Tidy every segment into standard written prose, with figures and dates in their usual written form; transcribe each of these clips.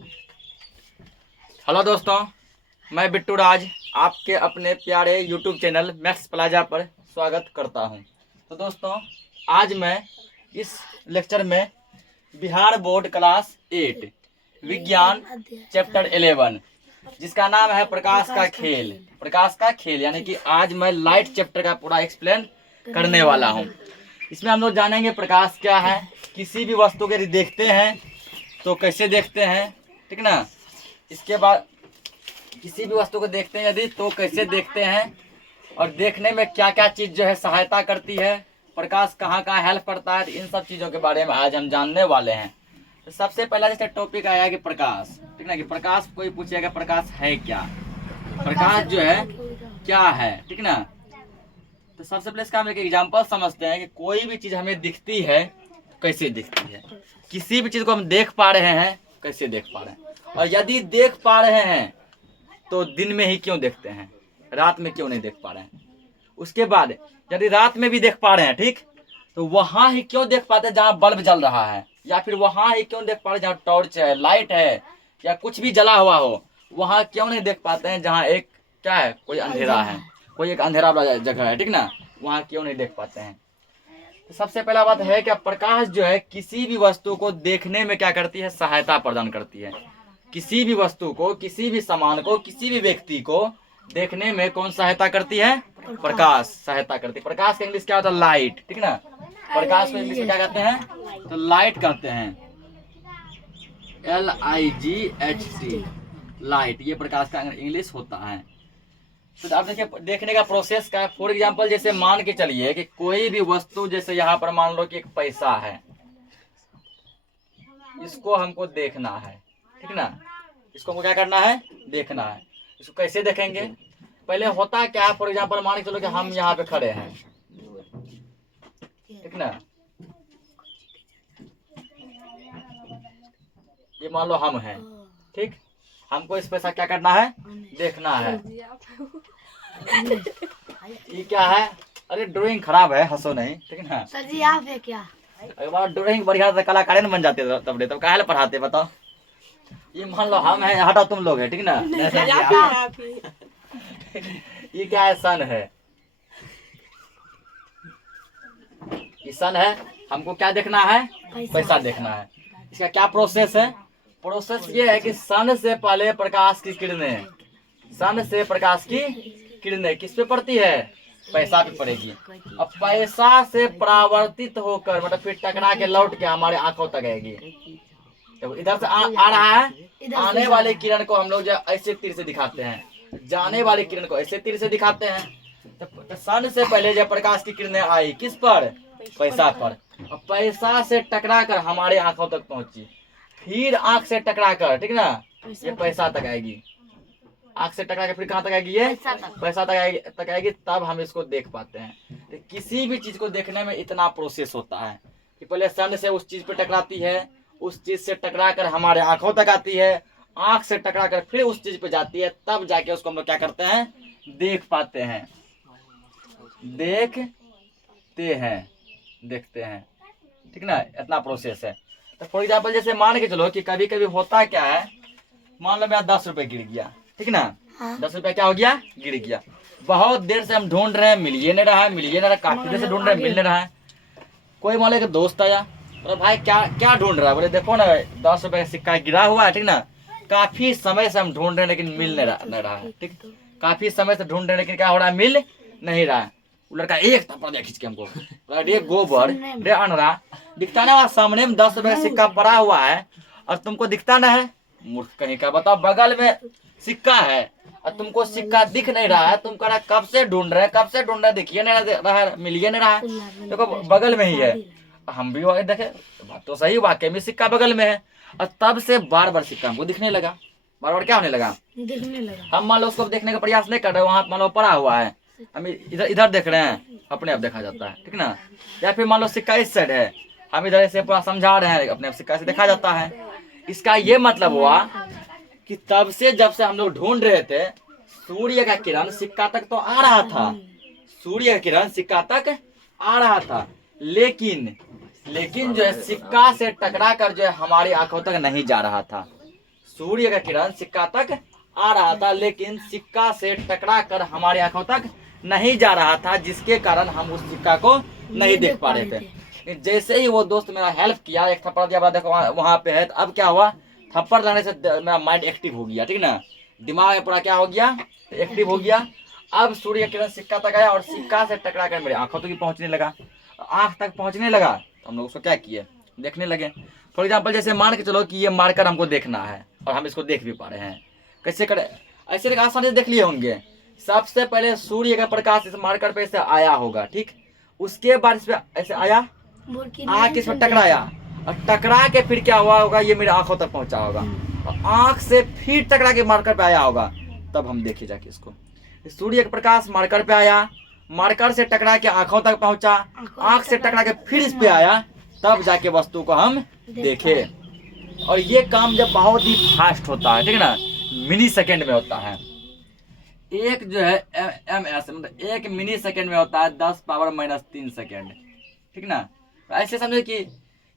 Hello दोस्तों, मैं बिट्टू राज आपके अपने प्यारे यूट्यूब चैनल मैथ्स प्लाजा पर स्वागत करता हूं। तो दोस्तों, आज मैं इस लेक्चर में बिहार बोर्ड क्लास 8 विज्ञान चैप्टर 11 जिसका नाम है प्रकाश का खेल। प्रकाश का खेल यानी कि आज मैं लाइट चैप्टर का पूरा एक्सप्लेन करने वाला हूं। इसमें हम लोग जानेंगे प्रकाश क्या है, किसी भी वस्तु को यदि देखते हैं तो कैसे देखते हैं, ठीक ना। इसके बाद किसी भी वस्तु को देखते हैं यदि तो कैसे देखते हैं, और देखने में क्या क्या चीज़ जो है सहायता करती है, प्रकाश कहाँ कहाँ हेल्प करता है, इन सब चीज़ों के बारे में आज हम जानने वाले हैं। तो सबसे पहला जैसे टॉपिक आया कि प्रकाश, ठीक ना, कि प्रकाश कोई पूछेगा प्रकाश है क्या, प्रकाश जो है क्या है, ठीक ना। तो सबसे पहले इसका हम एक एग्जाम्पल समझते हैं कि कोई भी चीज़ हमें दिखती है कैसे दिखती है। किसी भी चीज़ को हम देख पा रहे हैं कैसे देख पा रहे हैं, और यदि देख पा रहे हैं तो दिन में ही क्यों देखते हैं, रात में क्यों नहीं देख पा रहे हैं। उसके बाद यदि रात में भी देख पा रहे हैं, ठीक, तो वहां ही क्यों देख पाते हैं जहां बल्ब जल रहा है, या फिर वहां ही क्यों देख पा रहे हैं जहां टॉर्च है, लाइट है, या कुछ भी जला हुआ हो, वहां क्यों नहीं देख पाते हैं जहां एक क्या है, कोई अंधेरा है, कोई एक अंधेरा वाला जगह है, ठीक ना, वहां क्यों नहीं देख पाते हैं। तो सबसे पहला बात है कि प्रकाश जो है किसी भी वस्तु को देखने में क्या करती है, सहायता प्रदान करती है। किसी भी वस्तु को, किसी भी सामान को, किसी भी व्यक्ति को देखने में कौन सहायता करती है, प्रकाश सहायता करती है। प्रकाश का इंग्लिश क्या होता है, लाइट, ठीक ना। प्रकाश को इंग्लिश में क्या कहते हैं, तो लाइट कहते हैं, LIGHT, लाइट, ये प्रकाश का इंग्लिश होता है। तो आप देखिए देखने का प्रोसेस का, फॉर एग्जांपल जैसे मान के चलिए कि कोई भी वस्तु, जैसे यहाँ पर मान लो कि एक पैसा है, इसको हमको देखना है, ठीक ना, इसको हमको क्या करना है, देखना है। इसको कैसे देखेंगे, पहले होता क्या है, फॉर एग्जांपल मान के चलो कि हम यहाँ पे खड़े हैं, ठीक ना, ये मान लो हम हैं, ठीक, हमको इस पैसा क्या करना है, देखना है। ये क्या है, अरे ड्राइंग खराब है, हंसो नहीं, ठीक ना। सर जी आप है क्या? अगर ड्राइंग बढ़िया से कलाकार न बन जाते तब तब काहे पढ़ाते बताओ। ये मान लो हम हैं, हटाओ तुम लोग है, ठीक ना। ये क्या है, सन है, ये सन है, हमको क्या देखना है, पैसा देखना है। इसका क्या प्रोसेस है, प्रोसेस ये है कि सन से पहले प्रकाश की किरणें, सन से प्रकाश की किरणें किस पे पड़ती है, पैसा पे पड़ेगी। अब पैसा से परावर्तित होकर मतलब फिर टकरा के लौट के हमारे आंखों तक आएगी। तो इधर से आ रहा है, आने वाले किरण को हम लोग जो ऐसे तीर से दिखाते हैं, जाने वाले किरण को ऐसे तीर से दिखाते हैं। तो सन से पहले जब प्रकाश की किरणें आई किस पर, पैसा पर, अब पैसा से टकरा कर हमारे आंखों तक पहुंची, फिर आंख से टकरा कर, ठीक ना, ये पैसा तक आएगी, आंख से टकरा के फिर कहाँ तक आएगी, ये पैसा तक आएगी, तब हम इसको देख पाते हैं। तो किसी भी चीज को देखने में इतना प्रोसेस होता है कि पहले सन से उस चीज पे टकराती है, उस चीज से टकरा कर हमारे आंखों तक आती है, आंख से टकरा कर फिर उस चीज पे जाती है, तब जाके उसको हम लोग क्या करते हैं, देख पाते हैं, देखते हैं, देखते हैं, ठीक ना, इतना प्रोसेस है। तो फॉर एग्जाम्पल जैसे मान के चलो कि कभी कभी होता क्या है, मान लो मेरा 10 रुपए गिर गया, ठीक ना, 10 रुपया क्या हो गया, गिर गया। बहुत देर से हम ढूंढ रहे हैं, मिल ये नहीं रहा है, मिल ये नहीं रहा, काफी देर से ढूंढ रहे हैं, मिल नहीं रहा है। कोई मान लो दोस्त आया, तो भाई क्या क्या ढूंढ रहा है, बोले देखो ना 10 रुपए का सिक्का गिरा हुआ है, ठीक ना, काफी समय से हम ढूंढ रहे हैं लेकिन मिल नहीं रहा है, ठीक, काफी समय से ढूंढ रहे हैं लेकिन क्या हो रहा है, मिल नहीं रहा है। वो लड़का एक थप्पड़ दे खींच के हमको, रे गोबर, रे अनरा, दिखता ना सामने में 10 रुपए का सिक्का पड़ा हुआ है और तुमको दिखता ना है, मूर्ख कहीं का, बताओ बगल में सिक्का है और तुमको सिक्का दिख नहीं रहा है, तुम कह रहा कब से ढूंढ रहे हैं, कब से ढूंढ रहे, दिखिए नहीं रहा, मिलिए नहीं रहा है, देखो बगल में ही है। हम भी देखे, बात तो सही, वाकई में सिक्का बगल में है, और तब से बार बार सिक्का हमको दिखने लगा, बार बार क्या होने लगा, देखने लगा। हम मान लो उसको देखने का प्रयास नहीं कर रहे, वहां मान लो पड़ा हुआ है, हम इधर इधर देख रहे हैं, अपने आप देखा जाता है, ठीक ना। या फिर मान लो सिक्का इस साइड है, हम इधर से पूरा समझा रहे हैं, अपने आप सिक्का से देखा जाता है। इसका ये मतलब हुआ कि तब से जब से हम लोग ढूंढ रहे थे, सूर्य का किरण सिक्का तक तो आ रहा था, सूर्य का किरण सिक्का तक आ रहा था, लेकिन जो है सिक्का से टकरा कर जो है हमारी आंखों तक नहीं जा रहा था, सूर्य का किरण सिक्का तक आ रहा था, लेकिन सिक्का से टकरा कर हमारी आंखों तक नहीं जा रहा था, जिसके कारण हम उस सिक्का को नहीं देख पा रहे थे। जैसे ही वो दोस्त मेरा हेल्प किया, एक थप्पड़ दिया, बोला देखो वहां पे है, तो अब क्या हुआ, थप्पड़ लगने से मेरा माइंड एक्टिव हो गया, ठीक ना, दिमाग में पूरा क्या हो गया, एक्टिव हो गया। अब सूर्य किरण सिक्का तक आया और सिक्का से टकरा कर मेरे आंखों तक पहुंचने लगा, आंख तक पहुंचने लगा। तो हम लोग उसको क्या किए, देखने लगे। फॉर एग्जाम्पल जैसे मान के चलो कि ये मार्कर हमको देखना है और हम इसको देख भी पा रहे हैं, कैसे करे, ऐसे आसानी से देख लिए होंगे। सबसे पहले सूर्य का प्रकाश इस मार्कर पे से आया होगा, ठीक, उसके बाद इस पे ऐसे आया, आंख इस पर टकराया और टकरा के फिर क्या हुआ होगा, ये मेरे आंखों तक पहुंचा होगा और आंख से फिर टकरा के मार्कर पे आया होगा, तब हम देखे जाके इसको। सूर्य का प्रकाश मार्कर पे आया, मार्कर से टकरा के आंखों तक पहुंचा, आंख से टकरा के फिर इस पे आया, तब जाके वस्तु को हम देखे। और ये काम जब बहुत ही फास्ट होता है, ठीक है ना, मिनी सेकेंड में होता है। एक जो है MS मतलब 1 मिनी सेकेंड में होता है 10⁻³ सेकेंड, ठीक ना। ऐसे समझे कि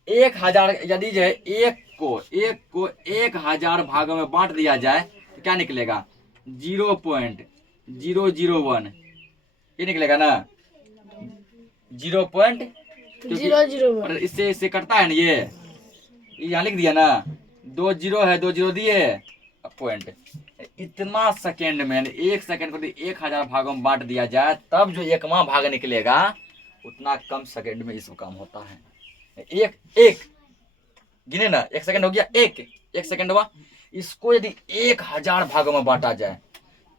1000 यदि जो है एक को 1000 भागों में बांट दिया जाए तो क्या निकलेगा, 0.001 ये निकलेगा ना, 0.001। और इससे कटता है ना, ये यहाँ लिख दिया ना, 2 0 है, 2 0 दिए पॉइंट। इतना सेकेंड में 1 सेकेंड को 1000 भागों में बांट दिया जाए, तब जो 1वां भाग निकलेगा, उतना कम सेकेंड में इसका काम होता है। एक गिने ना, 1 सेकेंड हो गया, एक सेकेंड हुआ, इसको यदि 1000 भागों में बांटा जाए,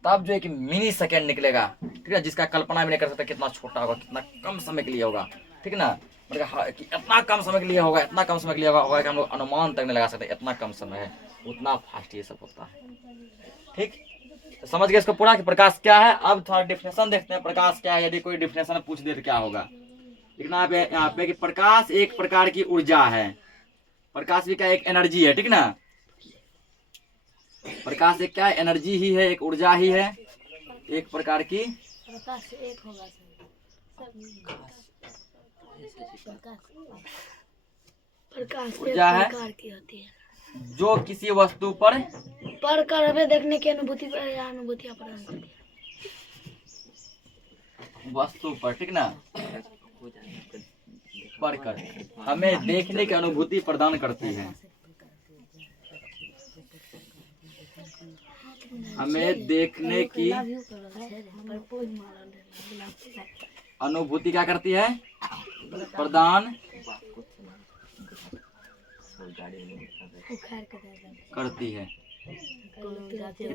तब जो एक मिनी सेकेंड निकलेगा, ठीक है, जिसका कल्पना भी नहीं कर सकता कितना छोटा होगा, कितना कम समय के लिए होगा, ठीक ना, मतलब कि इतना कम समय के लिए होगा, इतना कम समय के लिए होगा कि हम लोग अनुमान तक नहीं लगा सकते, इतना कम समय है, उतना फास्ट ये सब होता है, ठीक। तो समझ गए इसको पूरा कि प्रकाश क्या है। अब थोड़ा डिफिनेशन देखते हैं, प्रकाश क्या है। यदि कोई डिफिनेशन पूछ दे तो क्या होगा, लिखना है यहाँ पे कि प्रकाश एक प्रकार की ऊर्जा है, प्रकाश भी क्या एक एनर्जी है, ठीक ना, प्रकाश एक क्या है, एनर्जी ही है, एक ऊर्जा ही है, एक प्रकार की ऊर्जा है जो किसी वस्तु पर कर हमें देखने की अनुभूतियां प्रदान करती है। वस्तु पर, ठीक ना, पर कर हमें देखने की अनुभूति प्रदान करती है, हमें देखने की अनुभूति क्या करती है, प्रदान करती है।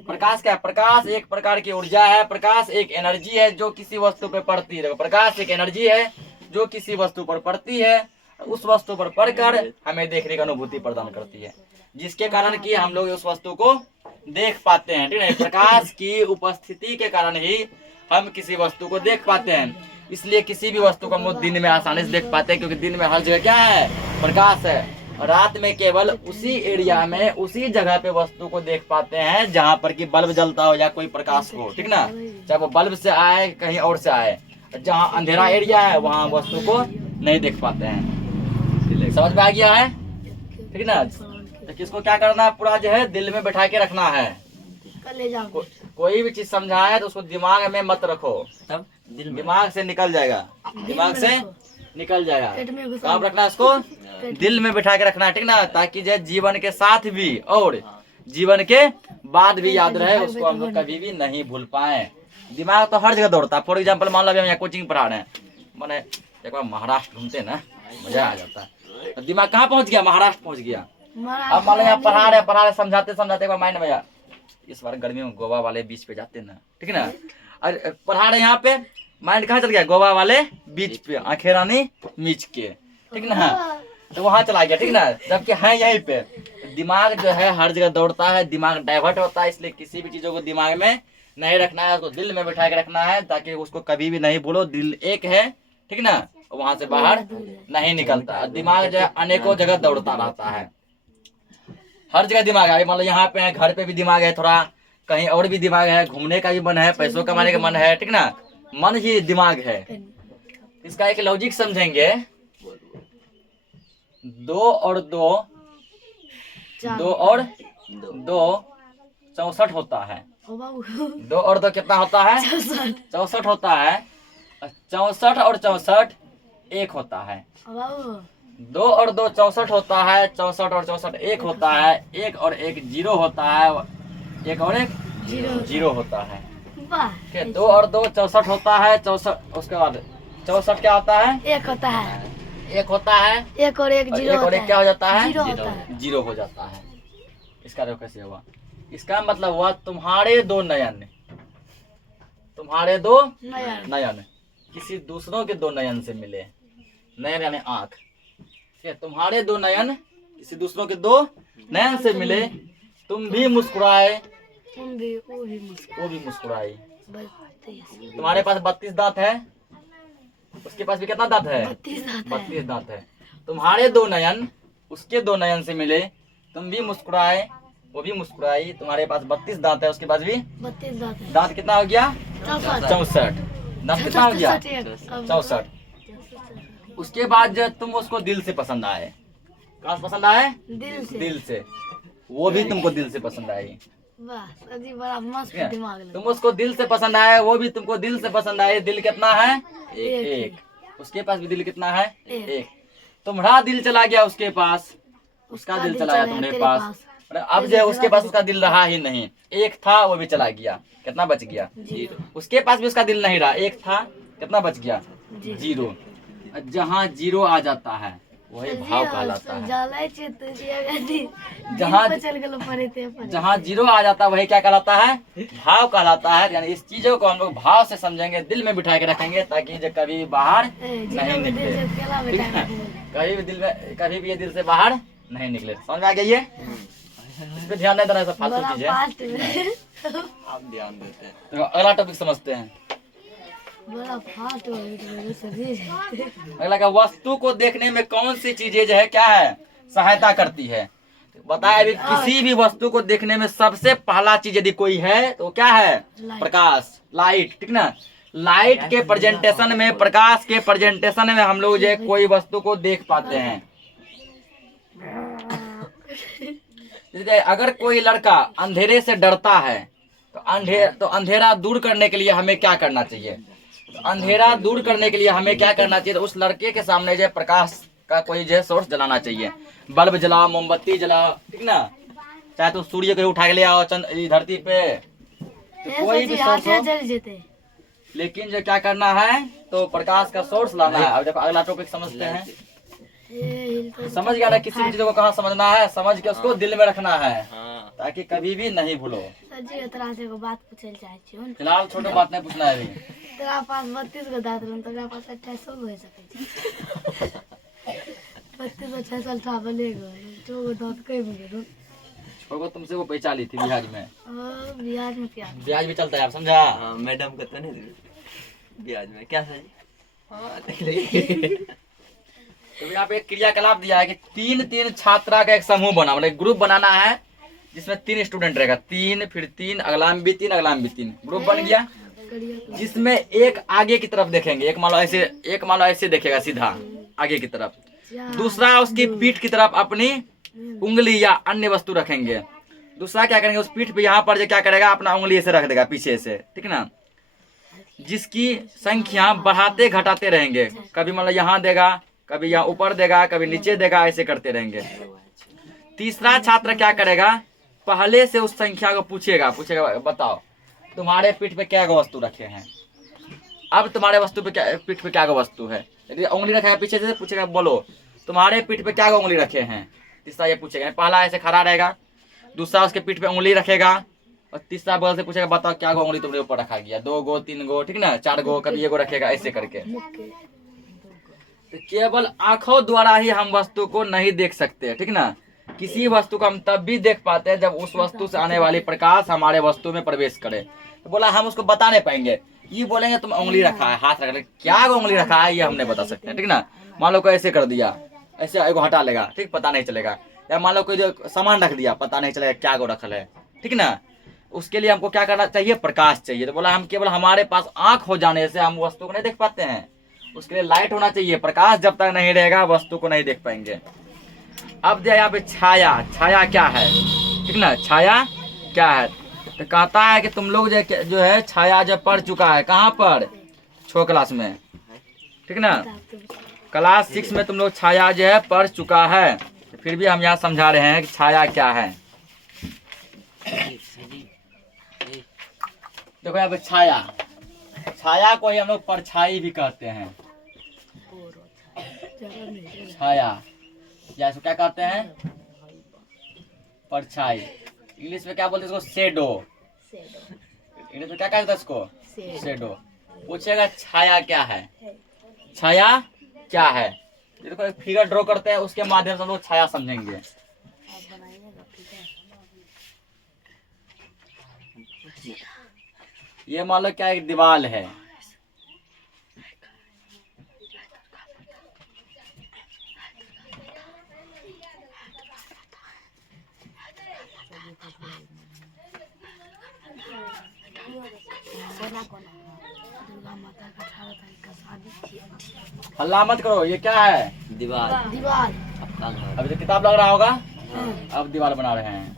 प्रकाश क्या है, प्रकाश एक प्रकार की ऊर्जा है, प्रकाश एक एनर्जी है जो किसी वस्तु पर पड़ती है। प्रकाश एक एनर्जी है जो किसी वस्तु पर पड़ती है, उस वस्तु पर पड़कर हमें देखने की अनुभूति प्रदान करती है, जिसके कारण कि हम लोग उस वस्तु को देख पाते हैं, ठीक है। प्रकाश की उपस्थिति के कारण ही हम किसी वस्तु को देख पाते हैं, इसलिए किसी भी वस्तु को हम लोग दिन में आसानी से देख पाते हैं, क्योंकि दिन में हर जगह क्या है, प्रकाश है। रात में केवल उसी एरिया में, उसी जगह पे वस्तु को देख पाते हैं जहाँ पर कि बल्ब जलता हो या कोई प्रकाश हो, ठीक ना, चाहे वो बल्ब से आए कहीं और से आए। जहाँ अंधेरा एरिया है वहाँ वस्तु को नहीं देख पाते हैं। समझ में आ गया है, ठीक ना। तो किसको क्या करना है, पूरा जो है दिल में बैठा के रखना है। कोई भी चीज समझाए तो उसको दिमाग में मत रखो, तब दिमाग से निकल जाएगा, दिमाग से निकल जाएगा। कहाँ रखना है इसको, दिल में बैठा के रखना है, ठीक ना, ताकि जो जीवन के साथ भी और जीवन के बाद भी याद रहे, उसको हम लोग कभी भी नहीं भूल पाए। दिमाग तो हर जगह दौड़ता है। फॉर एग्जाम्पल मान लो हम यहाँ कोचिंग पढ़ा रहे हैं, मैंने एक बार महाराष्ट्र घूमते ना, मजा आ जाता है। तो दिमाग कहाँ पहुँच गया, महाराष्ट्र पहुँच गया। अब मान लो यहाँ पढ़ा रहे समझाते एक बार माइंड में आया, इस बार गर्मी में गोवा वाले बीच पे जाते ना, ठीक है ना, और पढ़ा रहे यहाँ पे, माइंड कहाँ चल गया, गोवा वाले बीच पे, आंखें रानी मीच के, ठीक ना, तो वहां चला गया, ठीक ना, जबकि है यहीं पे। दिमाग जो है हर जगह दौड़ता है, दिमाग डाइवर्ट होता है, इसलिए किसी भी चीजों को दिमाग में नहीं रखना है, उसको दिल में बैठा के रखना है, ताकि उसको कभी भी नहीं भूलो। दिल एक है, ठीक ना, वहां से बाहर नहीं निकलता। दिमाग जो है अनेकों जगह दौड़ता रहता है, हर जगह दिमाग है। मान लो यहाँ पे है, घर पे भी दिमाग है, थोड़ा कहीं और भी दिमाग है, घूमने का भी मन है, पैसों कमाने का मन है, ठीक ना, मन ही दिमाग है। इसका एक लॉजिक समझेंगे, 2 और 2 2 और 2 64 होता है। ओ बाबू 2 और 2 कितना होता है? 64 होता है। 64 और 64 1 होता है। ओ बाबू 2 और 2 64 होता है। 64 और 64 1 होता है। 1 और 1 0 होता है। 1 और 1 0 होता है। वाह ठीक है, 2 और 2 64 होता है। 64 उसके बाद 64 क्या होता है? 1 होता है। 1 होता है। 1 और 1 और 0 1 और 1 क्या हो जाता है? 0 होता है। 0 हो जाता है। इसका देखो कैसे हुआ। इसका मतलब हुआ तुम्हारे 2 नयन, तुम्हारे 2 नया नयन किसी दूसरों के 2 नयन से मिले। नयन यानी आंख। ठीक है, तुम्हारे 2 नयन किसी दूसरों के 2 नयन से मिले, तुम भी मुस्कुराए, तुम भी वो भी मुस्कुरा वो भी मुस्कुराई। 32 तुम्हारे पास 32 दांत है, उसके पास भी कितना दांत है? 32 दांत है। 32 दांत है। तुम्हारे 2 नयन उसके 2 नयन से मिले, तुम भी मुस्कुराए, वो भी मुस्कुराई। तुम्हारे पास 32 दांत है, उसके पास भी 32 दांत है। दांत कितना हो गया? 64 64। दांत कितना हो गया? 64। उसके बाद जब तुम उसको दिल से पसंद आए, कहाँ से पसंद आए? दिल से। दिल से। वो भी तुमको दिल से पसंद आई। वाह सजी बड़ा मस्त ठीक है? दिमाग लगा। तुम उसको दिल से पसंद आए, वो भी तुमको दिल से पसंद आए। दिल कितना है? एक। एक। उसके पास भी दिल कितना है? एक। एक। तुम्हारा दिल चला गया उसके पास, उसका दिल चला गया तुम्हारे तेरे पास। और अब जो है उसके पास उसका दिल रहा ही नहीं। एक था वो भी चला गया, कितना बच गया? 0। उसके पास भी उसका दिल नहीं रहा, एक था, कितना बच गया? 0। जहाँ 0 आ जाता है वही भाव कहलाता है। जहाँ 0 आ जाता है वही क्या कहलाता है? भाव कहलाता है। यानी इस चीजों को हम लोग भाव से समझेंगे, दिल में बिठा के रखेंगे, ताकि जो कभी बाहर नहीं निकले। ठीक है? कभी भी दिल में, कभी भी ये दिल से बाहर नहीं निकले। समझ में आ गई है? इस पे ध्यान नहीं देना, सब फालतू चीज है। आप ध्यान देते हैं। तो अगला टॉपिक समझते हैं। बड़ा फाट हो गया सभी। अगला का, वस्तु को देखने में कौन सी चीजें जो है क्या है सहायता करती है? बताया अभी, किसी भी वस्तु को देखने में सबसे पहला चीज यदि कोई है तो क्या है? प्रकाश, लाइट। ठीक ना? लाइट के प्रेजेंटेशन में, प्रकाश के प्रेजेंटेशन में हम लोग जो है कोई वस्तु को देख पाते हैं। जैसे अगर कोई लड़का अंधेरे से डरता है तो अंधेरा दूर करने के लिए हमें क्या करना चाहिए? तो अंधेरा दूर करने के लिए हमें क्या करना चाहिए? तो उस लड़के के सामने जो है प्रकाश का कोई जो है सोर्स जलाना चाहिए। बल्ब जलाओ, मोमबत्ती जलाओ, ठीक ना? चाहे तो सूर्य को उठा के ले आओ धरती पे, तो कोई भी सोर्स हो, लेकिन जो क्या करना है तो प्रकाश का सोर्स लाना है। अब देखो अगला टॉपिक समझते हैं। समझ गया ना? किसी भी चीज को कहाँ समझना है, समझ के उसको दिल में रखना है, ताकि कभी भी नहीं भूलो। तोरा से एगो बात पूछे चाहे छी। फिलहाल छोटो बात नहीं पूछना है अभी। तेरा पास 32 गो दांत रहन, तोरा पास 28 गो हो सके छै। 32 28 ट्रैवल गो तो गो दांत कई गो। छोटो तुमसे वो पैसा ली थी बिहार में। ब्याज में क्या? ब्याज भी चलता है, आप समझा? हाँ, मैडम का तो नहीं ब्याज में क्या सही। हाँ देख लीजिए। तो यहाँ पे एक क्रियाकलाप दिया है कि 3 छात्रा का एक समूह बना, मतलब ग्रुप बनाना है जिसमें 3 स्टूडेंट रहेगा। 3 फिर 3 अगला में भी 3 अगला में भी 3 ग्रुप बन गया, जिसमें एक आगे की तरफ देखेंगे, एक मान लो ऐसे देखेगा सीधा आगे की तरफ, दूसरा उसकी पीठ की तरफ अपनी उंगली या अन्य वस्तु रखेंगे। दूसरा क्या करेंगे, उस पीठ पे यहाँ पर जो क्या करेगा अपना उंगली ऐसे रख देगा पीछे से, ठीक ना? जिसकी संख्या बढ़ाते घटाते रहेंगे, कभी मतलब यहाँ देगा, कभी यहाँ ऊपर देगा, कभी नीचे देगा, ऐसे करते रहेंगे। तीसरा छात्र क्या करेगा, पहले से उस संख्या को पूछेगा बताओ तुम्हारे पीठ पे क्या वस्तु रखे हैं। अब तुम्हारे वस्तु पे क्या, पीठ पे क्या वस्तु है, यदि उंगली रखा है पीछे से पूछेगा बोलो तुम्हारे पीठ पे क्या उंगली रखे हैं। तीसरा ये पूछेगा, पहला ऐसे खड़ा रहेगा, दूसरा उसके पीठ पे उंगली रखेगा, और तीसरा बगल से पूछेगा बताओ क्या उंगली तुमने ऊपर रखा गया, 2 गो 3 गो, ठीक ना? 4 गो, कभी 1 गो रखेगा, ऐसे करके। तो केवल आंखों द्वारा ही हम वस्तु को नहीं देख सकते, ठीक ना? किसी वस्तु को हम तब भी देख पाते हैं जब उस वस्तु से आने वाली प्रकाश हमारे वस्तु में प्रवेश करे। तो बोला हम उसको बता नहीं पाएंगे, ये बोलेंगे तुम उंगली रखा है, हाथ रख ले, क्या उंगली रखा है ये हम नहीं बता सकते, ठीक ना? मान लो कोई ऐसे कर दिया, ऐसे एगो हटा लेगा, ठीक, पता नहीं चलेगा। या मान लो कोई जो सामान रख दिया, पता नहीं चलेगा क्या गो रखल है, ठीक ना? उसके लिए हमको क्या करना चाहिए, प्रकाश चाहिए। तो बोला हम केवल हमारे पास आंख हो जाने से हम वस्तु को नहीं देख पाते हैं, उसके लिए लाइट होना चाहिए। प्रकाश जब तक नहीं रहेगा वस्तु को नहीं देख पाएंगे। अब दिया यहाँ पे छाया। छाया क्या है, ठीक ना। छाया क्या है, तो कहता है कि तुम लोग जो है छाया जब पढ़ चुका है, कहाँ पर, 6 क्लास में, ठीक ना। क्लास 6 में तुम लोग छाया जो है पढ़ चुका है, फिर भी हम यहाँ समझा रहे हैं कि छाया क्या है। देखो यहाँ पे छाया, छाया को ही हम लोग परछाई भी कहते हैं। छाया या इसको क्या कहते हैं, परछाई। इंग्लिश में क्या बोलते हैं इसको, शेडो। इंग्लिश में क्या कहते हैं इसको, शेडो। पूछेगा छाया क्या है, छाया क्या है। ये देखो एक फिगर ड्रॉ करते हैं, उसके माध्यम से हम लोग छाया समझेंगे। ये मान लो क्या एक दीवार है, दुर्गा माता का 18 तारीख का शादी। हल्ला मत करो, ये क्या है, दीवार। दीवार। अपना घर। अभी तो किताब लग रहा होगा, अब दीवार बना रहे हैं।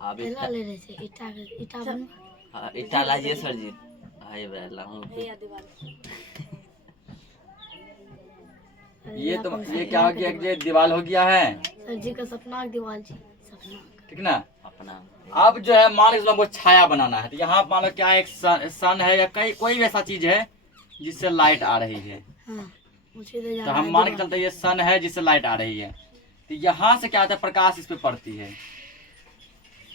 अब पहला ले रहे थे ईटा, ईटा बन इटा लाजिए सर जी। हाय बेला हूं। ये तो ये क्या हो गया, ये दीवार हो गया है सर जी का सपना, दीवार जी सपना, ठीक ना। अपना अब जो है मान लो हमको छाया बनाना है, तो यहाँ मान लो क्या एक सन है या कहीं कोई भी ऐसा चीज है जिससे लाइट आ रही है। हाँ, मुझे तो तो जाना हम है मान के दीवार। चलते ये सन है जिससे लाइट आ रही है, तो यहाँ से क्या होता है, प्रकाश इस पे पड़ती है,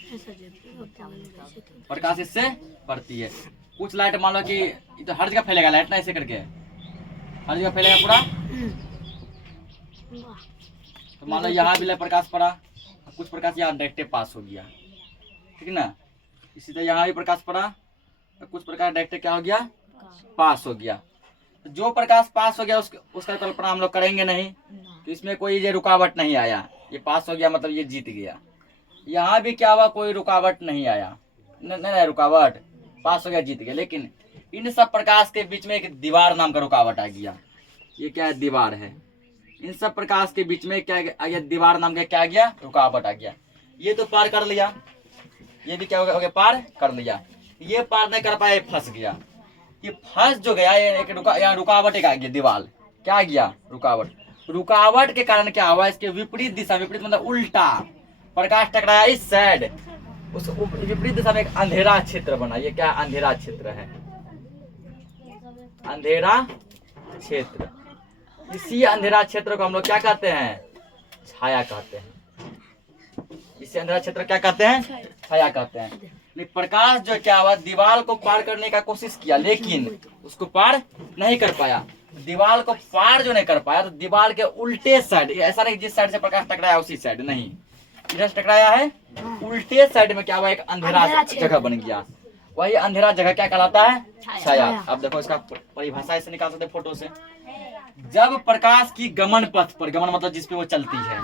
ऐसा जी, वैसे तो प्रकाश इससे पड़ती है। कुछ लाइट मान लो कि ये तो हर जगह फैलेगा लाइट ना, ऐसे करके हर जगह फैलेगा पूरा। वाह, तो मान लो यहाँ भी लाइट प्रकाश पड़ा, कुछ प्रकाश यहाँ डायरेक्ट पास हो गया, ठीक ना। इसी तरह यहाँ भी प्रकाश पड़ा, तो कुछ प्रकाश डायरेक्ट क्या हो गया, पास हो गया। तो जो प्रकाश पास हो गया उसका कल्पना हम लोग करेंगे नहीं, तो इसमें कोई ये रुकावट नहीं आया, ये पास हो गया मतलब ये जीत गया। यहाँ भी क्या हुआ, कोई रुकावट नहीं आया, नहीं रुकावट, पास हो गया, जीत गया। लेकिन इन सब प्रकाश के बीच में एक दीवार नाम का रुकावट आ गया। ये क्या है, दीवार है। इन सब प्रकाश के बीच में क्या आ गया, दीवार नाम का क्या आ गया, रुकावट आ गया। ये तो पार कर लिया, ये भी क्या हो गया, पार कर लिया। ये पार नहीं कर पाया, ये फंस गया। ये फंस जो गया, ये एक यहाँ रुकावट एक आ गया, दीवार क्या आ गया, रुकावट। रुकावट के कारण क्या हुआ, इसके विपरीत दिशा, विपरीत मतलब उल्टा, प्रकाश टकराया इस साइड, उस विपरीत दिशा में एक अंधेरा क्षेत्र बना। ये क्या अंधेरा क्षेत्र है, अंधेरा क्षेत्र। इसी अंधेरा क्षेत्र को हम लोग क्या कहते हैं, छाया कहते हैं। इसे अंधेरा क्षेत्र क्या कहते हैं, छाया कहते हैं। लेकिन प्रकाश जो क्या हुआ, दीवार को पार करने का कोशिश किया, लेकिन उसको पार नहीं कर पाया। दीवार को पार जो नहीं कर पाया, तो दीवार के उल्टे साइड, ऐसा नहीं जिस साइड से प्रकाश टकराया उसी साइड नहीं, इधर से टकराया है, उल्टे साइड में क्या हुआ, एक अंधेरा जगह बन गया। वही अंधेरा जगह क्या कहलाता है, छाया। अब देखो इसका परिभाषा ऐसे निकाल सकते फोटो से। जब प्रकाश की गमन पथ पर, गमन मतलब जिस पे वो चलती है,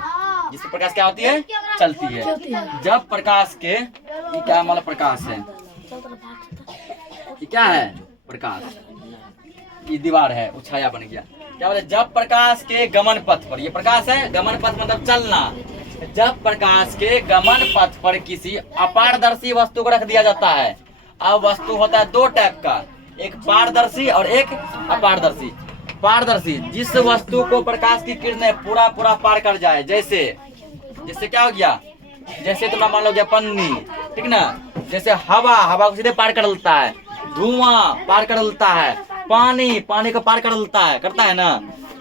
जिस पे प्रकाश क्या होती है, चलती है। जब प्रकाश के, ये क्या मतलब प्रकाश है, ये क्या है, प्रकाश, ये दीवार है, वो छाया बन गया। क्या बोले, जब प्रकाश के गमन पथ पर, ये प्रकाश है, गमन पथ मतलब चलना। जब प्रकाश के गमन पथ पर किसी अपारदर्शी वस्तु को रख दिया जाता है। अब वस्तु होता है दो टाइप का, एक पारदर्शी और एक अपारदर्शी। पारदर्शी, जिस वस्तु को प्रकाश की किरणें पूरा पार कर जाए, जैसे क्या हो गया, जैसे तुम्हारा मान लो गया पन्नी, ठीक ना। जैसे हवा को सीधे पार कर लेता है, धुआं पार कर लेता है, पानी को पार कर लेता है, करता है ना।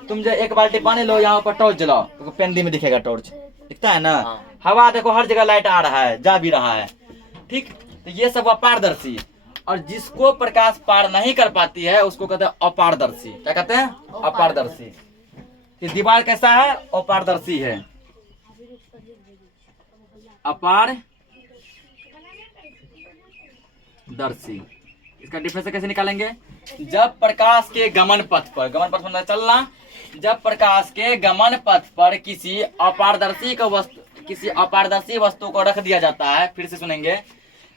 तुम जो एक बाल्टी पानी लो, यहाँ पर टॉर्च जलाओ, तो पेंदी में दिखेगा टॉर्च, दिखता है ना। हवा देखो हर जगह लाइट आ रहा है, जा भी रहा है, ठीक। तो ये सब अपारदर्शी। और जिसको प्रकाश पार नहीं कर पाती है उसको कहते हैं अपारदर्शी। क्या कहते हैं, अपारदर्शी। ये दीवार कैसा है, अपारदर्शी है, अपारदर्शी। इसका डिफरेंस कैसे निकालेंगे, जब प्रकाश के गमन पथ पर, गमन पथ मतलब चलना, जब प्रकाश के गमन पथ पर किसी अपारदर्शी वस्तु को रख दिया जाता है। फिर से सुनेंगे,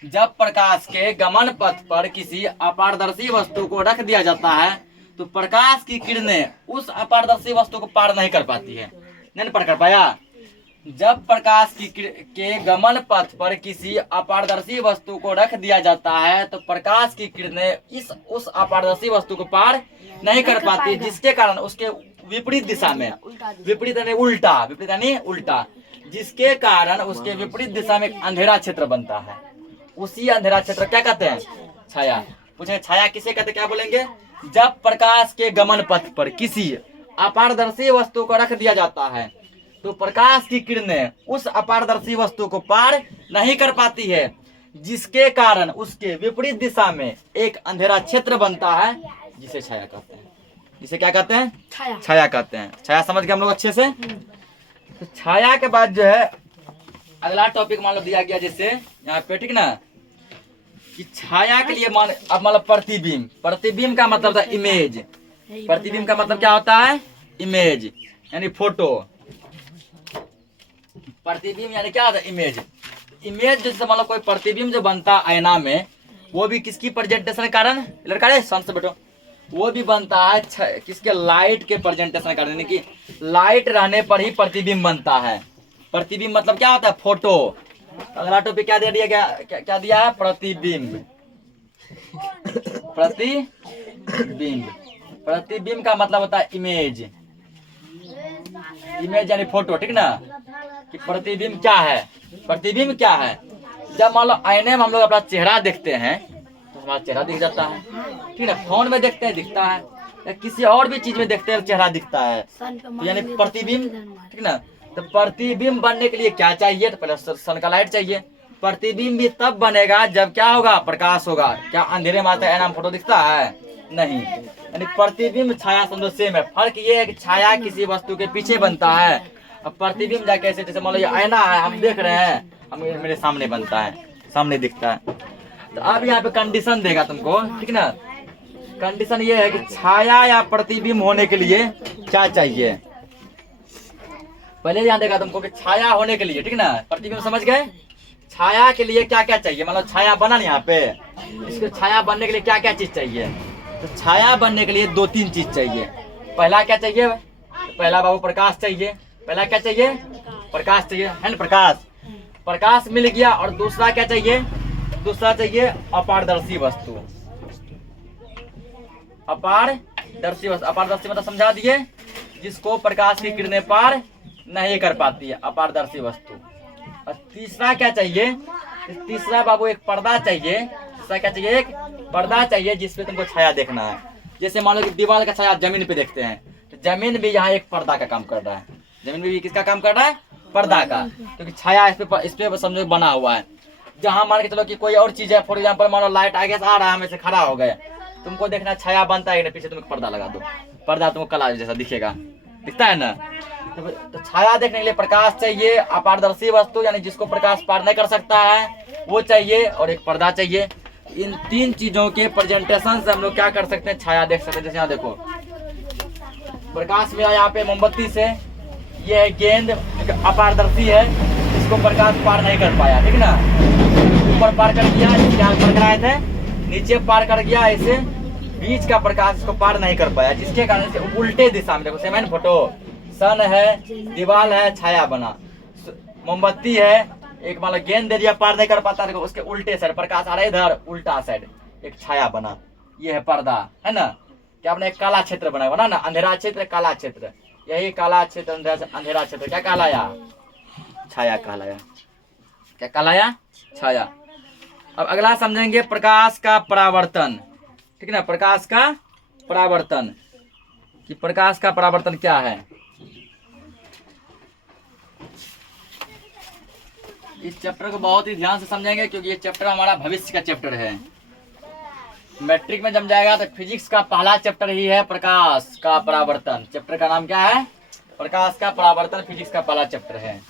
जब प्रकाश के गमन पथ पर किसी अपारदर्शी वस्तु को रख दिया जाता है, तो प्रकाश की किरणें उस अपारदर्शी वस्तु को पार नहीं कर पाती है, नहीं पार कर पाया। जब प्रकाश के गमन पथ पर किसी अपारदर्शी वस्तु को रख दिया जाता है तो प्रकाश की किरणें उस अपारदर्शी वस्तु को पार नहीं कर पाती, जिसके कारण उसके विपरीत दिशा में, विपरीत यानी उल्टा, विपरीत यानी उल्टा, जिसके कारण उसके विपरीत दिशा में एक अंधेरा क्षेत्र बनता है। उसी अंधेरा क्षेत्र क्या कहते हैं? छाया। पूछे छाया किसे कहते, क्या बोलेंगे? जब प्रकाश के गमन पथ पर किसी अपारदर्शी वस्तु को रख दिया जाता है तो प्रकाश की किरणें उस अपारदर्शी वस्तु को पार नहीं कर पाती है, जिसके कारण उसके विपरीत दिशा में एक अंधेरा क्षेत्र बनता है, जिसे छाया कहते हैं। जिसे क्या कहते हैं? छाया। छाया कहते हैं। छाया समझ गए हम लोग अच्छे से? तो छाया के बाद जो है अगला टॉपिक मान लो दिया गया, जिससे यहाँ पे, ठीक ना, कि छाया के लिए अब मान लो प्रतिबिंब। प्रतिबिंब का मतलब था इमेज। प्रतिबिंब का मतलब क्या होता है? इमेज यानी फोटो। प्रतिबिंब यानी क्या होता है? इमेज। इमेज जैसे मान लो कोई प्रतिबिंब जो बनता है आईना में, वो भी किसकी प्रेजेंटेशन के कारण, लड़का रे शांत से बैठो, वो भी बनता है किसके? लाइट के प्रेजेंटेशन के कारण, यानी कि लाइट रहने पर ही प्रतिबिंब बनता है। प्रतिबिंब मतलब क्या होता है? फोटो। अगला टॉपिक क्या दे दिया गया, क्या दिया है? प्रतिबिंब। प्रतिबिंब। प्रतिबिंब का मतलब होता है इमेज। इमेज यानी फोटो, ठीक ना। कि प्रतिबिंब क्या है? प्रतिबिंब क्या है? जब मान लो आईने में हम लोग अपना चेहरा देखते हैं तो हमारा चेहरा दिख जाता है, ठीक है। फोन में देखते हैं दिखता है, या किसी और भी चीज में देखते हैं चेहरा दिखता है, तो यानी प्रतिबिंब, ठीक ना। तो प्रतिबिंब बनने के लिए क्या चाहिए? तो पहले सन का लाइट चाहिए। प्रतिबिंब भी तब बनेगा जब क्या होगा? प्रकाश होगा। क्या अंधेरे में आता है आईना में फोटो दिखता है? नहीं। यानी प्रतिबिंब छाया समझो सेम है। फर्क ये है कि छाया किसी वस्तु के पीछे बनता है, अब प्रतिबिंब जाके ऐसे, जैसे मान लो ये आईना है, हम देख रहे हैं, हम मेरे सामने बनता है, सामने दिखता है। तो अब यहाँ पे कंडीशन देगा तुमको, ठीक ना। कंडीशन ये है कि छाया या प्रतिबिंब होने के लिए क्या चाहिए। पहले यहाँ देगा तुमको कि छाया होने के लिए, ठीक ना। प्रतिबिंब समझ गए? छाया के लिए क्या क्या चाहिए, मतलब छाया बना ना यहाँ पे, इसको छाया बनने के लिए क्या क्या चीज चाहिए। तो छाया बनने के लिए 2-3 चीज चाहिए। पहला क्या चाहिए? पहला बाबू प्रकाश चाहिए। पहला क्या चाहिए? प्रकाश चाहिए, है ना। प्रकाश, प्रकाश मिल गया। और दूसरा क्या चाहिए? दूसरा चाहिए अपारदर्शी वस्तु। अपारदर्शी वस्तु, अपारदर्शी मतलब समझा दिए, जिसको प्रकाश की किरणें पार नहीं कर पाती है, अपारदर्शी वस्तु। और तीसरा क्या चाहिए? तीसरा बाबू एक पर्दा चाहिए। तीसरा क्या चाहिए? एक पर्दा चाहिए जिसपे तुमको छाया देखना है। जैसे मान लो कि दीवार का छाया जमीन पे देखते हैं, तो जमीन भी यहाँ एक पर्दा का काम कर रहा है। जमीन भी किसका काम कर रहा है? पर्दा का, क्योंकि छाया इस पे समझो बना हुआ है। जहाँ मान के चलो कि कोई और चीज है, फॉर एग्जाम्पल मान लो लाइट आगे से आ रहा है, हम ऐसे खड़ा हो गए, तुमको देखना छाया बनता है ना, पीछे तुम पर्दा लगा दो, पर्दा तुमको कला जैसा दिखेगा, दिखता है ना। तो छाया देखने के लिए प्रकाश चाहिए, अपारदर्शी वस्तु यानी जिसको प्रकाश पार नहीं कर सकता है वो चाहिए, और एक पर्दा चाहिए। इन 3 चीजों के प्रेजेंटेशन से हम लोग क्या कर सकते हैं? छाया देख सकते हैं। जैसे यहाँ देखो, प्रकाश मिला यहाँ पे मोमबत्ती से, ये है गेंद, अपारदर्शी है, इसको प्रकाश पार नहीं कर पाया, ठीक ना। ऊपर पार कर दिया, यहाँ पर कराए थे, नीचे पार कर गया, ऐसे बीच का प्रकाश इसको पार नहीं कर पाया, जिसके कारण से उल्टे दिशा में देखो, सेवन फोटो, सन है, दीवार है, छाया बना, मोमबत्ती है, एक मान लो गेंद दे दिया, पार नहीं कर पाता, देखो उसके उल्टे साइड प्रकाश आ रहा है, इधर उल्टा साइड एक छाया बना, ये है पर्दा, है ना। क्या आपने एक काला क्षेत्र बना ना, अंधेरा क्षेत्र, काला क्षेत्र, यही काला क्षेत्र, अंधेरा क्षेत्र क्या कहलाया? छाया कहलाया। क्या कहलाया? छाया। अब अगला समझेंगे प्रकाश का परावर्तन, ठीक ना। प्रकाश का परावर्तन, कि प्रकाश का परावर्तन क्या है। इस चैप्टर को बहुत ही ध्यान से समझेंगे, क्योंकि ये चैप्टर हमारा भविष्य का चैप्टर है। मैट्रिक में जम जाएगा तो फिजिक्स का पहला चैप्टर ही है प्रकाश का परावर्तन। चैप्टर का नाम क्या है? प्रकाश का परावर्तन, फिजिक्स का पहला चैप्टर है।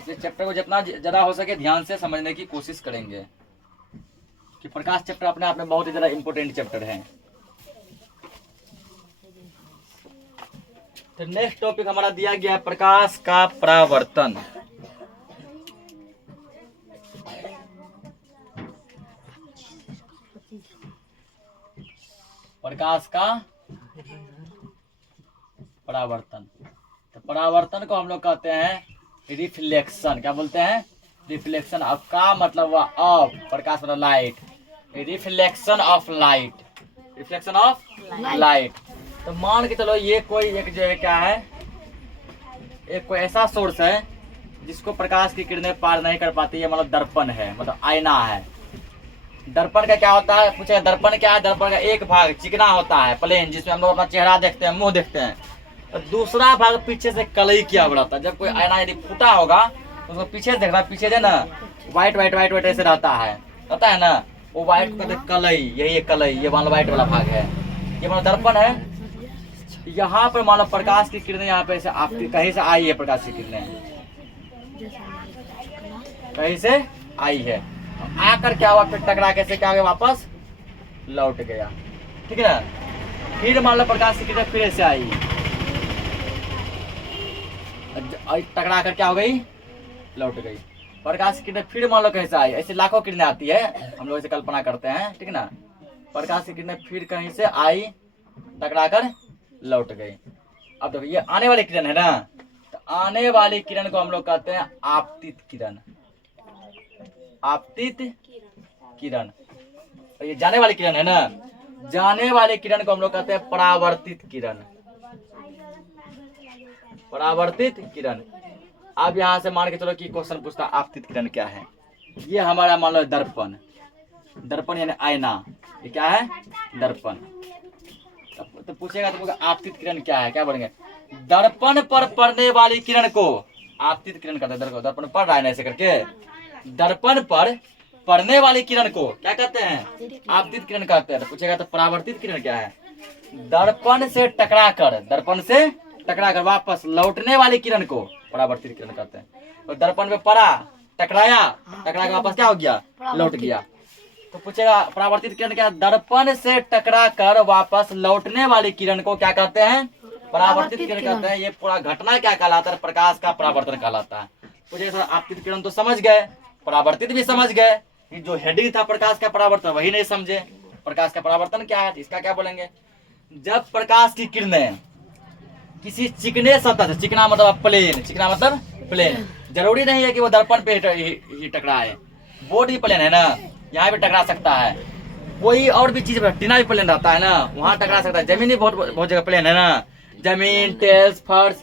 इस चैप्टर को जितना ज्यादा हो सके ध्यान से समझने की कोशिश करेंगे, कि प्रकाश चैप्टर अपने आप में बहुत ही ज्यादा इंपॉर्टेंट चैप्टर है। तो नेक्स्ट टॉपिक हमारा दिया गया प्रकाश का परावर्तन। प्रकाश का परावर्तन, तो परावर्तन को हम लोग कहते हैं रिफ्लेक्शन। क्या बोलते हैं? रिफ्लेक्शन। अब का मतलब हुआ ऑफ, प्रकाश मतलब light, reflection of light, reflection of light. तो मान के चलो ये कोई एक जो है क्या है, एक कोई ऐसा सोर्स है जिसको प्रकाश की किरणें पार नहीं कर पाती है, मतलब दर्पण है, मतलब आईना है। दर्पण का क्या होता है पूछे? दर्पण क्या है? दर्पण का एक भाग चिकना होता है, प्लेन, जिसमें हम लोग अपना चेहरा देखते हैं, मुंह देखते हैं, और दूसरा भाग पीछे से कलई किया हुआ रहता है। जब कोई आईना यदि फूटा होगा तो उसको पीछे से देखना, पीछे से ना व्हाइट व्हाइट व्हाइट व्हाइट ऐसे रहता है ना, वो व्हाइट को कहते हैं कलई। यही कलई, ये मान लो व्हाइट वाला भाग है, ये मान लो दर्पण है। यहाँ पर मान लो प्रकाश की किरणें यहाँ पे से आपकी कहीं से आई है, प्रकाश की किरणें कहीं से आई है, आकर क्या हुआ, फिर टकरा कैसे क्या हो गया, वापस लौट गया। ठीक है ना? फिर मान लो प्रकाश की किरणें फिर से आई, टकरा कर क्या हो गई, लौट गई। प्रकाश की किरणें फिर मान लो कैसे आई, ऐसे लाखों किरणें आती है, हम लोग ऐसे कल्पना करते हैं। ठीक है ना? प्रकाश की किरणें फिर कहीं से आई, टकरा कर लौट गई। अब देखो ये आने वाली किरण है ना, तो आने वाली किरण को हम लोग कहते हैं आपतित किरण, आपतित किरण। और ये जाने वाली किरण है ना, जाने वाली किरण को हम लोग कहते हैं परावर्तित किरण, परावर्तित किरण। अब यहाँ से मान के चलो कि क्वेश्चन पूछता आपतित किरण क्या है। ये हमारा मान लो दर्पण, दर्पण यानी आईना, ये क्या है? दर्पण। तो पूछेगा तुमको आपतित किरण क्या है, क्या बोलेंगे? दर्पण पर पड़ने वाली किरण को आपतित किरण कहते हैं। दर्पण पड़ रहा है ना ऐसे करके, दर्पण पर पड़ने वाली किरण को क्या कहते हैं? आपतित किरण कहते हैं। तो पूछेगा तो परावर्तित किरण क्या है? दर्पण से टकरा कर, दर्पण से टकरा कर वापस लौटने वाली किरण को परावर्तित किरण कहते हैं। तो दर्पण पे पड़ा, टकराया, टकरा के वापस क्या हो गया, लौट गया। तो पूछेगा परावर्तित किरण क्या? दर्पण से टकरा कर वापस लौटने वाली किरण को क्या कहते हैं? परावर्तित किरण कहते हैं। ये पूरा घटना क्या कहलाता है? प्रकाश का परावर्तन कहलाता है। पूछेगा सर आपतित किरण तो समझ गए, परावर्तित भी समझ गए, जो हेडिंग था प्रकाश का परावर्तन वही नहीं समझे। प्रकाश का परावर्तन क्या है, इसका क्या बोलेंगे? जब प्रकाश की किरणें किसी चिकने सतह से, चिकना मतलब प्लेन, चिकना मतलब प्लेन, जरूरी नहीं है कि वो दर्पण पे ही टकराए, बोर्ड ही प्लेन है ना, यहाँ भी टकरा सकता है। कोई और भी चीज टीना भी प्लेन रहता है ना, वहाँ टकरा सकता है। जमीन भी बहुत जगह प्लेन है ना, जमीन, टेल्स, फर्श,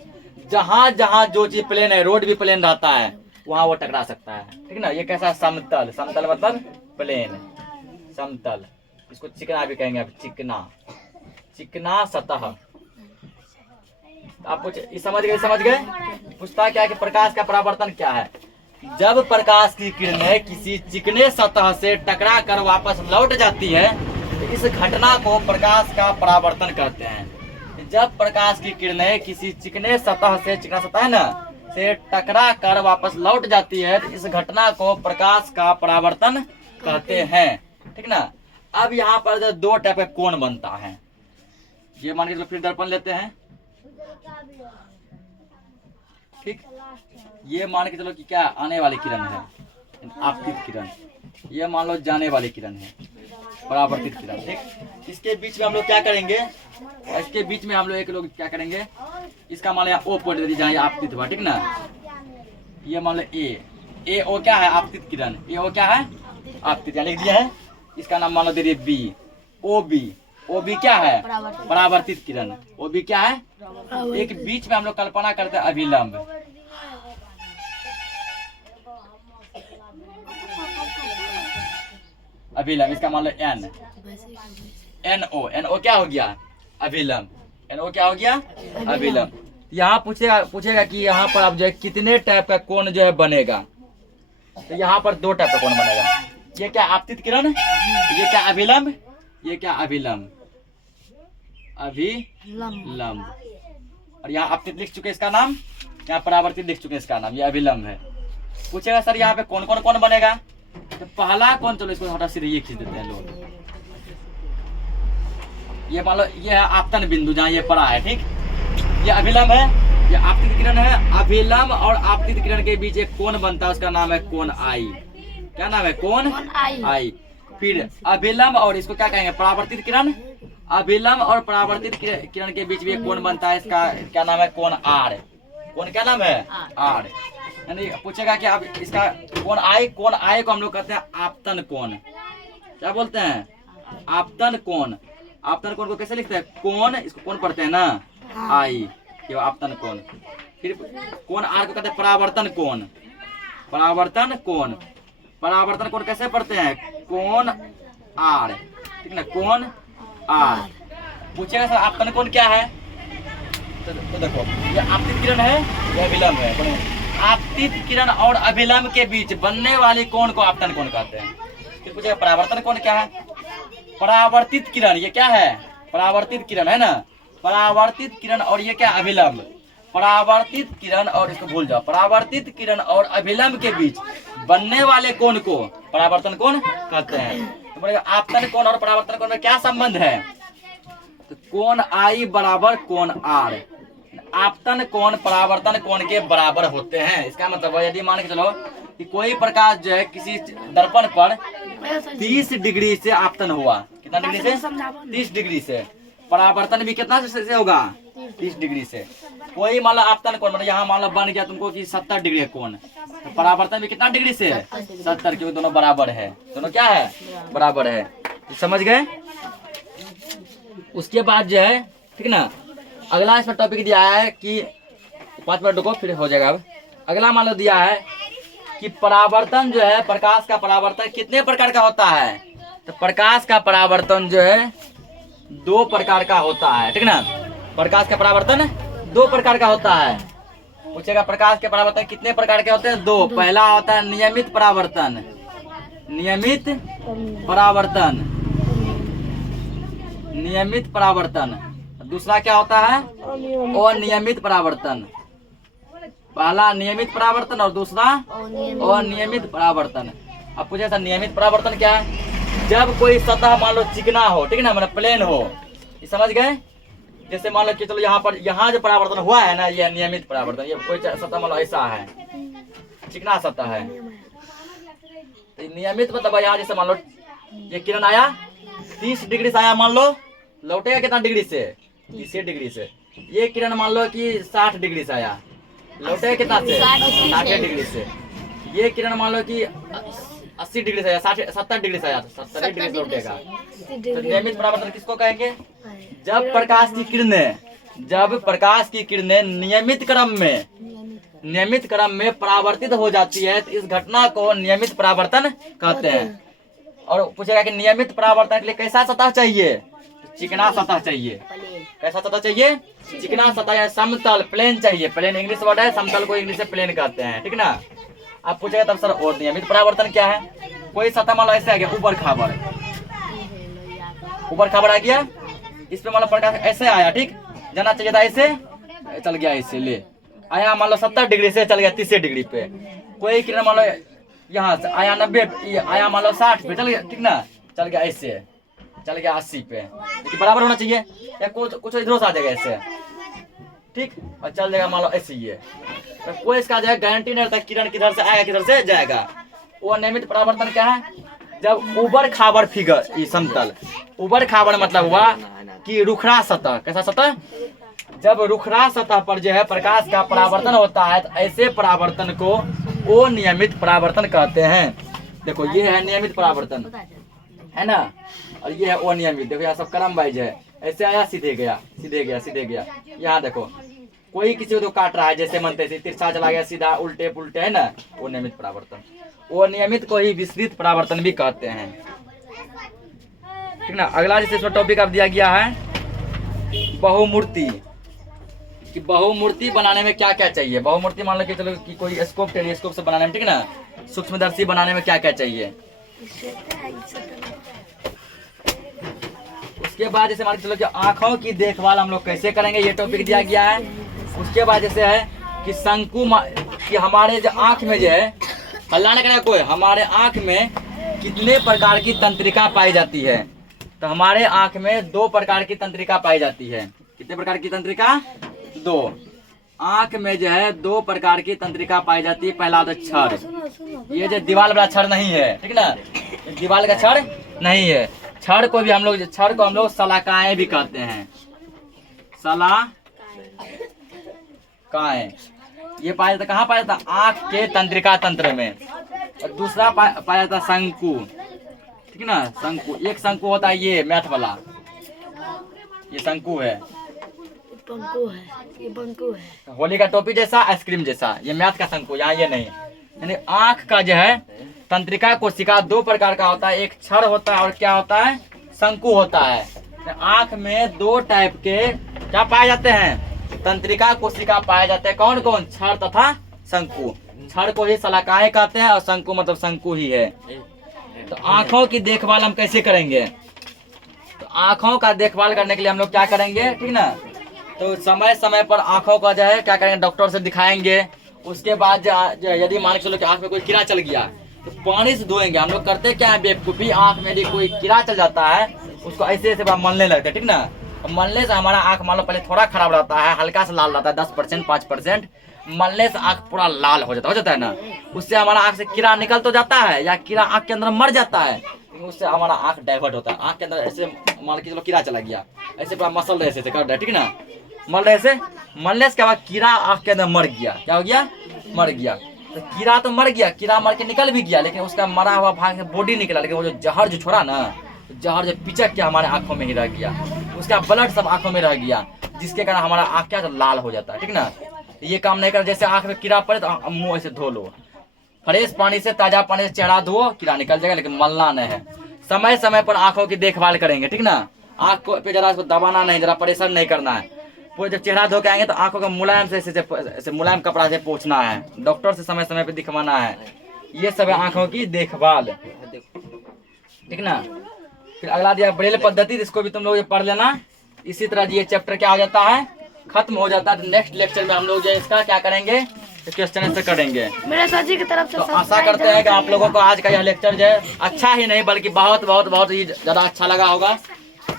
जहाँ जहाँ जो चीज प्लेन है, रोड भी प्लेन रहता है, वहाँ वो टकरा सकता है। ठीक ना? ये कैसा समतल, समतल मतलब प्लेन, समतल, इसको चिकना भी कहेंगे। अब चिकना, चिकना सतह। आप कुछ समझ गए? समझ गए? पूछता क्या है कि प्रकाश का परावर्तन क्या है? जब प्रकाश की किरणें किसी चिकने सतह से टकरा कर वापस लौट जाती है, तो इस घटना को प्रकाश का परावर्तन कहते हैं। जब प्रकाश की किरणें किसी चिकने सतह से, चिकना सतह है ना, से टकरा कर वापस लौट जाती है, तो इस घटना को प्रकाश का परावर्तन कहते हैं। ठीक ना? अब यहाँ पर दो टाइप का कोण बनता है। ये मान के चलो फिर दर्पण लेते हैं, ठीक, ये मान के चलो कि क्या आने वाली किरण है, आपतित किरण। ये मान लो जाने वाली किरण है, परावर्तित किरण। ठीक, इसके बीच में हम लोग क्या करेंगे, इसके बीच में हम लोग एक लोग क्या करेंगे, इसका मान लो यहाँ ओ पॉइंट दे दीजिए जहाँ ये आपतित हुआ। ठीक ना? ये मान लो ए ओ क्या है? आपतित किरण। ए ओ क्या है? आपतित, यहाँ लिख दिया है। इसका नाम मान लो दे दिए B, O B. O B क्या है? परावर्तित किरण। ओ बी क्या है? एक बीच में हम लोग कल्पना करते हैं अभिलंब। अभिलंब, इसका मान लो एन, एन ओ क्या हो गया? अभिलंब। एन ओ क्या हो गया? अभिलंब। यहाँ पूछेगा कि यहाँ पर अब जो है कितने टाइप का कोण जो है बनेगा। तो यहाँ पर दो टाइप का कोण बनेगा। ये क्या? आपतित किरण। ये क्या? अभिलंब। ये क्या? अभिलंब, अभिलंब। और यहाँ आपतित लिख चुके इसका नाम, यहाँ परावर्तित लिख चुके इसका नाम, ये अभिलंब है। पूछेगा सर यहाँ पे कौन कौन कोण बनेगा? तो पहला कौन, चलो इसको हटा सीधे ये खींच देते हैं लोग। ये मान लो ये है आपतन बिंदु जहाँ ये पड़ा है। ठीक, ये अभिलंब है, ये आपतित किरण है। अभिलंब और आपतित किरण के बीच एक कोण बनता है, उसका नाम है कोण आई। क्या नाम है? कोण आई। फिर अभिलंब और इसको क्या कहेंगे? परावर्तित किरण। अभिलंब और परावर्तित किरण के बीच भी एक कोण बनता है, इसका क्या नाम है? कोण आर। कौन क्या नाम है? आड़। यानी पूछेगा कि आप इसका कौन आय को हम लोग कहते हैं आपतन कोण। क्या बोलते हैं? आपतन कोण। आपतन कोण को कैसे लिखते हैं? कोण, इसको कौन पढ़ते हैं ना? आई, ये आपतन कोण। फिर कोण आर को कहते हैं परावर्तन कोण। परावर्तन कोण। परावर्तन कोण कैसे पढ़ते हैं? कोण आर, ठीक ना? कोण आर। पूछेगा सर आपतन कोण क्या है? तो देखो, ये आपतित किरण है, यह अभिलंब है। आपतित किरण और अभिलंब के बीच बनने वाली कोण को आपतन कोण कहते हैं। फिर पूछेगा परावर्तन कोण क्या है? परावर्तित किरण, ये क्या है? परावर्तित किरण है ना? परावर्तित किरण और ये क्या? अभिलंब। परावर्तित किरण और, इसको भूल जाओ, परावर्तित किरण और अभिलंब के बीच बनने वाले कोण को परावर्तन कोण कहते हैं। तो बोलेगा आपतन कोण और परावर्तन कोण में क्या संबंध है? तो कोण आई बराबर कोण आर। आपतन कोण परावर्तन कोण के बराबर होते हैं। इसका मतलब है यदि मान के चलो कि कोई प्रकाश जो है किसी दर्पण पर 30 डिग्री से आपतन हुआ, कितना डिग्री से? 30 डिग्री से। परावर्तन भी कितना से होगा? 30 डिग्री से। कोई मान लो आपतन कोण, मतलब यहाँ मान लो बन गया तुमको कि 70 डिग्री कोण, तो परावर्तन भी कितना डिग्री से? 70, क्योंकि दोनों बराबर है। दोनों क्या है? बराबर है। तो समझ गए? उसके बाद जो है, ठीक ना, अगला इसमें टॉपिक दिया है कि 5 मिनट रुको फिर हो जाएगा। अब अगला मान लो दिया है कि परावर्तन जो है, प्रकाश का परावर्तन कितने प्रकार का होता है? तो प्रकाश का परावर्तन जो है 2 प्रकार का होता है, ठीक ना? प्रकाश का परावर्तन 2 प्रकार का होता है। पूछेगा प्रकाश के परावर्तन कितने प्रकार के होते हैं? 2। पहला होता है नियमित परावर्तन। नियमित परावर्तन। नियमित परावर्तन। दूसरा क्या होता है? अनियमित परावर्तन। पहला नियमित परावर्तन और दूसरा अनियमित परावर्तन। अब पूछे सर नियमित परावर्तन क्या है? जब कोई सतह मान लो चिकना हो, ठीक ना, मतलब प्लेन हो, ये समझ गए? जैसे मान लो कि चलो यहाँ पर, यहाँ जो परावर्तन हुआ है ना, ये नियमित परावर्तन। ये कोई सतह मान लो ऐसा है, चिकना सतह है, तो नियमित मतलब यहाँ जैसे मान लो ये किरण आया 30 डिग्री से आया, मान लो लौटेगा कितना डिग्री से? 30 डिग्री से। ये किरण मान लो कि 60 डिग्री से आया, लौटेगा कितना से? 60 डिग्री से। ये किरण मान लो कि 80 डिग्री से आया, 70 डिग्री से आया, 70 डिग्री से लौटेगा। तो नियमित परावर्तन किसको कहेंगे? जब प्रकाश की किरणें नियमित क्रम में परावर्तित हो जाती है, तो इस घटना को नियमित परावर्तन कहते हैं। और पूछेगा कि नियमित परावर्तन के लिए कैसा सतह चाहिए? चिकना सतह चाहिए। कैसा सतह चाहिए? चिकना सतह या समतल, प्लेन चाहिए। प्लेन इंग्लिश वर्ड है, समतल को इंग्लिश से प्लेन कहते हैं, ठीक ना? आप पूछेगा तब सर और नियमित परावर्तन क्या है? कोई सतह मान लो ऐसे आ गया, ऊपर खाबर आ गया, इस पे मान लो प्रकाश ऐसे आया, ठीक, जाना चाहिए था ऐसे, चल गया ऐसे, ले आया मान लो 70 डिग्री से चल गया 30 डिग्री पे। कोई किरण मान लो यहाँ से आया 90, आया मान लो 60 पे चल गया, ठीक ना, चल गया ऐसे, चल गया 80 पे, लेकिन बराबर होना चाहिए, या कुछ इधर से आ जाएगा ऐसे, ठीक, और चल जाएगा मान लो ऐसे ही है। तो कोई इसका जो है गारंटी नहीं रहता किरण किधर से आएगा किधर से जाएगा। वो नियमित परावर्तन क्या है? जब उबड़ खाबड़ फिगर, ये समतल, उबड़ खाबड़ मतलब हुआ कि रुखरा सतह, कैसा सतह? जब रुखरा सतह पर जो है प्रकाश का परावर्तन होता है, तो ऐसे परावर्तन को अनियमित परावर्तन कहते हैं। देखो ये है नियमित परावर्तन, है ना, और ये है अनियमित। देखो यहाँ सब क्रम वाइज है, ऐसे आया सीधे गया, सीधे गया, सीधे गया। यहाँ देखो कोई किसी को तो काट रहा है, जैसे मनते से तिरछा चला गया, सीधा उल्टे पुल्टे, है ना, वो नियमित परावर्तन। वो नियमित को ही विस्तृत परावर्तन भी कहते हैं, ठीक ना। अगला जैसे इसमें टॉपिक अब दिया गया है बहुमूर्ति, कि बहुमूर्ति बनाने में क्या क्या चाहिए। बहुमूर्ति मान लो कि चलो कि कोई स्कोप टेलीस्कोप से बनाने में, ठीक ना, सूक्ष्मदर्शी बनाने में क्या क्या चाहिए। उसके बाद जैसे मान के चलो कि आंखों की देखभाल हम लोग कैसे करेंगे, ये टॉपिक दिया गया है। उसके बाद जैसे है कि शंकु, कि हमारे जो आंख में जो है, हल्ला नहीं करेगा कोई, हमारे आंख में कितने प्रकार की तंत्रिका पाई जाती है। तो हमारे आंख में 2 प्रकार की तंत्रिका पाई जाती है। कितने प्रकार की तंत्रिका? 2। आंख में जो है 2 प्रकार की तंत्रिका पाई जाती है। पहला तो क्षर, ये जो दीवार वाला क्षर नहीं है, ठीक ना, दीवार का क्षर नहीं है। क्षर को भी हम लोग, क्षर को हम लोग शलाकाएं भी कहते हैं, शलाकाएं। ये पाया जाता, कहाँ पाया जाता? आँख के तंत्रिका तंत्र में। और दूसरा पाया जाता शंकु, ठीक ना, शंकु। एक शंकु होता है ये मैथ वाला, ये शंकु है, पंकु है, ये बंकु है। होली का टोपी जैसा, आइसक्रीम जैसा, ये मैथ का शंकु, यहाँ ये नहीं। यानी आँख का जो है तंत्रिका कोशिका दो प्रकार का होता है, एक क्षर होता है और क्या होता है? शंकु होता है। आँख में दो टाइप के क्या पाए जाते हैं? तंत्रिका कोशिका पाए जाते हैं। कौन कौन? क्षर तथा शंकु। क्षर को ही शलाकाएं कहते हैं और शंकु मतलब शंकु ही है। तो आँखों की देखभाल हम कैसे करेंगे? तो आँखों का देखभाल करने के लिए हम लोग क्या करेंगे, ठीक ना, तो समय समय पर आँखों का जो है क्या करेंगे, डॉक्टर से दिखाएंगे। उसके बाद यदि मान के चलो कि आँख में कोई कीड़ा चल गया तो पानी से धोएंगे। हम लोग करते क्या है बेवकूफ़ी, आँख में यदि कोई कीड़ा चल जाता है उसको ऐसे ऐसे मलने लगते हैं, ठीक ना। मलने से हमारा आँख मान लो पहले थोड़ा खराब रहता है, हल्का सा लाल रहता है, 10% 5%। मलने से आँख पूरा लाल हो जाता है ना। उससे हमारा आँख से कीड़ा निकल तो जाता है या कीड़ा आँख के अंदर मर जाता है, लेकिन उससे हमारा आँख डाइवर्ट होता है। आँख के अंदर ऐसे मान के चलो कीड़ा चला गया, ऐसे पूरा मसल रहे ऐसे कर रहे, ठीक ना, मल रहे से। मलने से क्या हुआ? कीड़ा आँख के अंदर मर गया। क्या हो गया? मर गया। तो कीड़ा तो मर गया, कीड़ा मर के निकल भी गया, लेकिन उसका मरा हुआ भाग से बॉडी निकला, लेकिन वो जो जहर जो छोड़ा ना, जहर जो पिचक के हमारे आंखों में ही रह गया, उसका ब्लड सब आंखों में रह गया, जिसके कारण हमारा आंख क्या लाल हो जाता है, ठीक ना। ये काम नहीं कर, जैसे आंख में कीड़ा पड़े तो मुंह ऐसे धो लो, फ्रेश पानी से, ताजा पानी से चेहरा धो, कीड़ा निकल जाएगा, लेकिन मलना नहीं है। समय समय पर आंखों की देखभाल करेंगे, ठीक ना। आंख को पे जरा इसको दबाना नहीं, जरा परेशान नहीं करना है। पूरे जब चेहरा धो के आएंगे तो आंखों को मुलायम से ऐसे मुलायम कपड़ा से पोंछना है, डॉक्टर से समय समय पे दिखवाना है। ये सब है आंखों की देखभाल, ठीक ना। फिर अगला दिया ब्रेल पद्धति, इसको भी तुम लोग पढ़ लेना। इसी तरह ये चैप्टर क्या हो जाता है, खत्म हो जाता है। नेक्स्ट लेक्चर में हम लोग जो इसका क्या करेंगे, क्वेश्चन आंसर करेंगे। मेरे सर जी की तरफ से तो आशा करते हैं कि आप लोगों को आज का यह लेक्चर जो है अच्छा ही नहीं बल्कि बहुत बहुत बहुत ही ज्यादा अच्छा लगा होगा।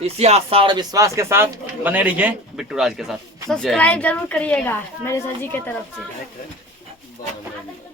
इसी आशा और विश्वास के साथ बने रहिए बिट्टू राज के साथ। जय हिंद। सब्सक्राइब जरूर करिएगा मेरे सर जी की तरफ से।